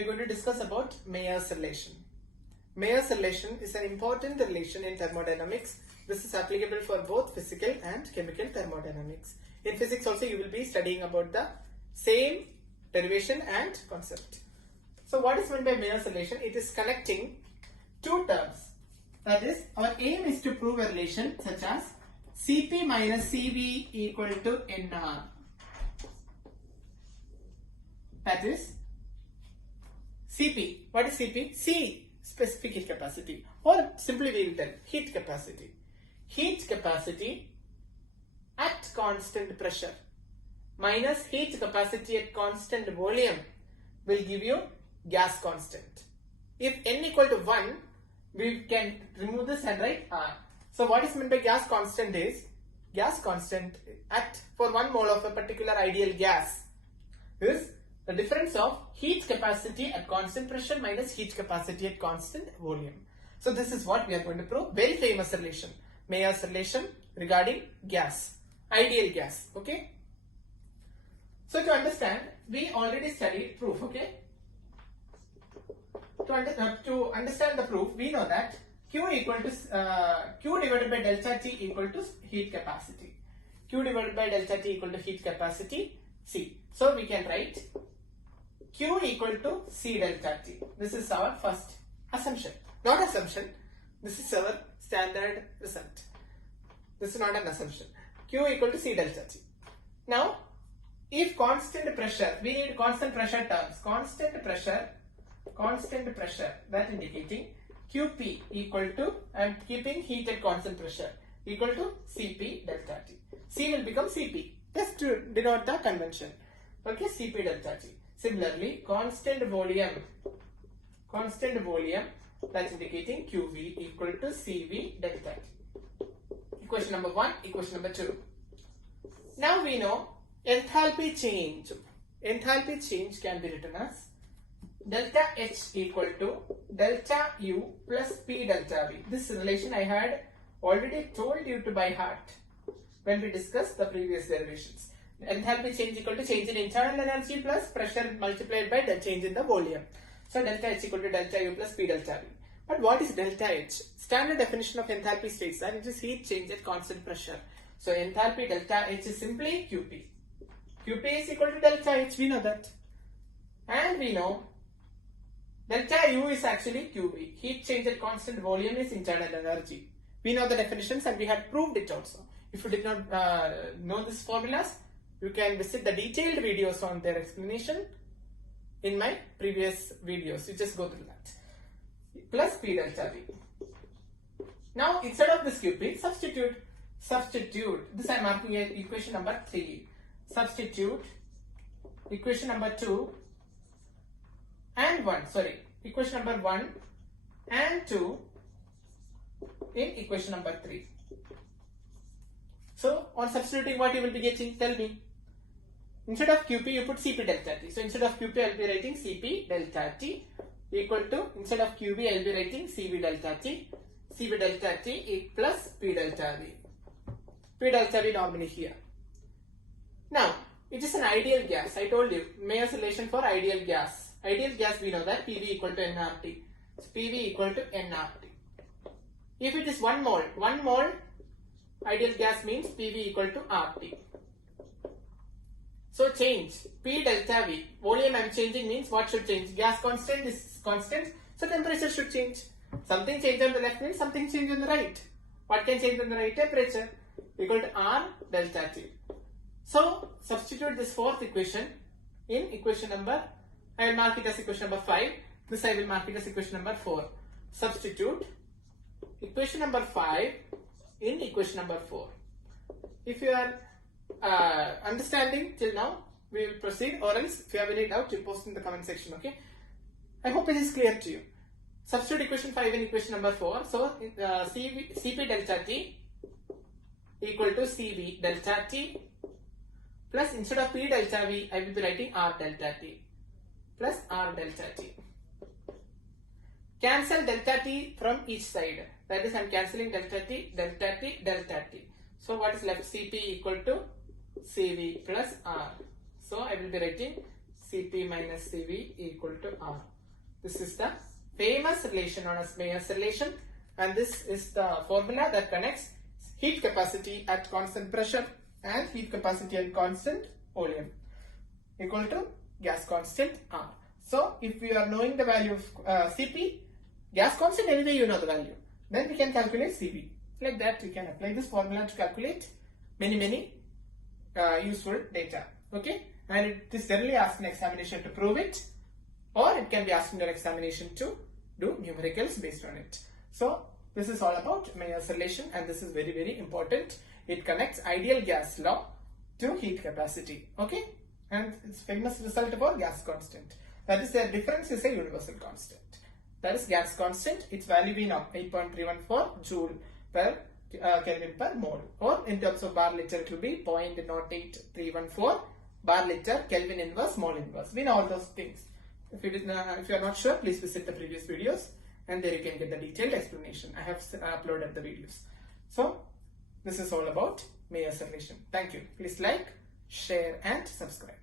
we are going to discuss about Mayr's relation. Mayr's relation is an important relation in thermodynamics. This is applicable for both physical and chemical thermodynamics. In physics also you will be studying about the same derivation and concept. So what is meant by Mayr's relation? It is connecting two terms. That is, our aim is to prove a relation such as Cp minus Cv equal to Nr. That is Cp. What is Cp? C, specific heat capacity, or simply we will tell heat capacity. Heat capacity at constant pressure minus heat capacity at constant volume will give you gas constant. If n equal to 1, we can remove this and write R. So what is meant by gas constant is, gas constant for 1 mole of a particular ideal gas is the difference of heat capacity at constant pressure minus heat capacity at constant volume. So this is what we are going to prove. Very famous relation, Mayr's relation regarding gas, ideal gas. Okay. So to understand, we already studied proof. Okay. To understand the proof, we know that Q equal to Q divided by delta T equal to heat capacity. Q divided by delta T equal to heat capacity C. So we can write Q equal to C delta T. This is our first assumption. Not assumption. This is our standard result. This is not an assumption. Q equal to C delta T. Now, if constant pressure, we need constant pressure terms. Constant pressure, that indicating Qp equal to, I am keeping heat at constant pressure, equal to Cp delta T. C will become Cp, just to denote the convention. Okay, Cp delta T. Similarly, constant volume, that's indicating Qv equal to Cv delta T. Equation number 1, equation number 2. Now we know enthalpy change. Enthalpy change can be written as delta H equal to delta U plus P delta V. This relation I had already told you to by heart when we discussed the previous derivations. Enthalpy change equal to change in internal energy plus pressure multiplied by the change in the volume. So delta H equal to delta U plus P delta V. But what is delta H? Standard definition of enthalpy states that it is heat change at constant pressure. So enthalpy delta H is simply Qp. Qp is equal to delta H, we know that. And we know delta U is actually Qv. Heat change at constant volume is internal energy. We know the definitions and we had proved it also. If you did not know these formulas, you can visit the detailed videos on their explanation in my previous videos. You just go through that. Plus P delta V. Now instead of this Qp, substitute. This I am marking as equation number 3. Substitute equation number 2 and 1. Sorry, equation number 1 and 2 in equation number 3. So on substituting, what you will be getting? Tell me. Instead of Qp, you put Cp delta T. So instead of Qp, I will be writing Cp delta T equal to, instead of Qv, I will be writing Cv delta T. Cv delta T plus P delta V. P delta V normally here. Now, it is an ideal gas. I told you, Mayr's relation for ideal gas. Ideal gas, we know that PV equal to nRT. So PV equal to nRT. If it is 1 mole ideal gas means PV equal to RT. So change P delta V. Volume I am changing means what should change? Gas constant is constant. So temperature should change. Something change on the left means something change on the right. What can change on the right? Temperature equal to R delta T. So substitute this fourth equation in equation number, I will mark it as equation number 5. This I will mark it as equation number 4. Substitute equation number 5 in equation number 4. If you are understanding till now, we will proceed, or else if you have any doubt, you post in the comment section. Okay. I hope it is clear to you. Substitute equation 5 in equation number 4. So Cp delta T equal to Cv delta T plus, instead of P delta V, I will be writing R delta T plus R delta T. Cancel delta T from each side. That is, I am cancelling delta T, delta T, delta T. So what is left? Cp equal to Cv plus R. So I will be writing Cp minus Cv equal to R. This is the famous relation known as Mayr's relation, and this is the formula that connects heat capacity at constant pressure and heat capacity at constant volume equal to gas constant R. So if we are knowing the value of Cp, gas constant, anyway you know the value, then we can calculate Cv. Like that, we can apply this formula to calculate many useful data. Okay, and it is generally asked in examination to prove it, or it can be asked in an examination to do numericals based on it. So this is all about Mayr's relation, and this is very important. It connects ideal gas law to heat capacity. Okay, and its famous result about gas constant. That is, the difference is a universal constant. That is gas constant. Its value being 8.314 joule per Kelvin per mole, or in terms of bar liter it will be 0.08314 bar liter Kelvin inverse mole inverse. We know all those things. If you are not sure, please visit the previous videos, and there you can get the detailed explanation. I have uploaded the videos. So this is all about Mayr's relation. Thank you. Please like, share and subscribe.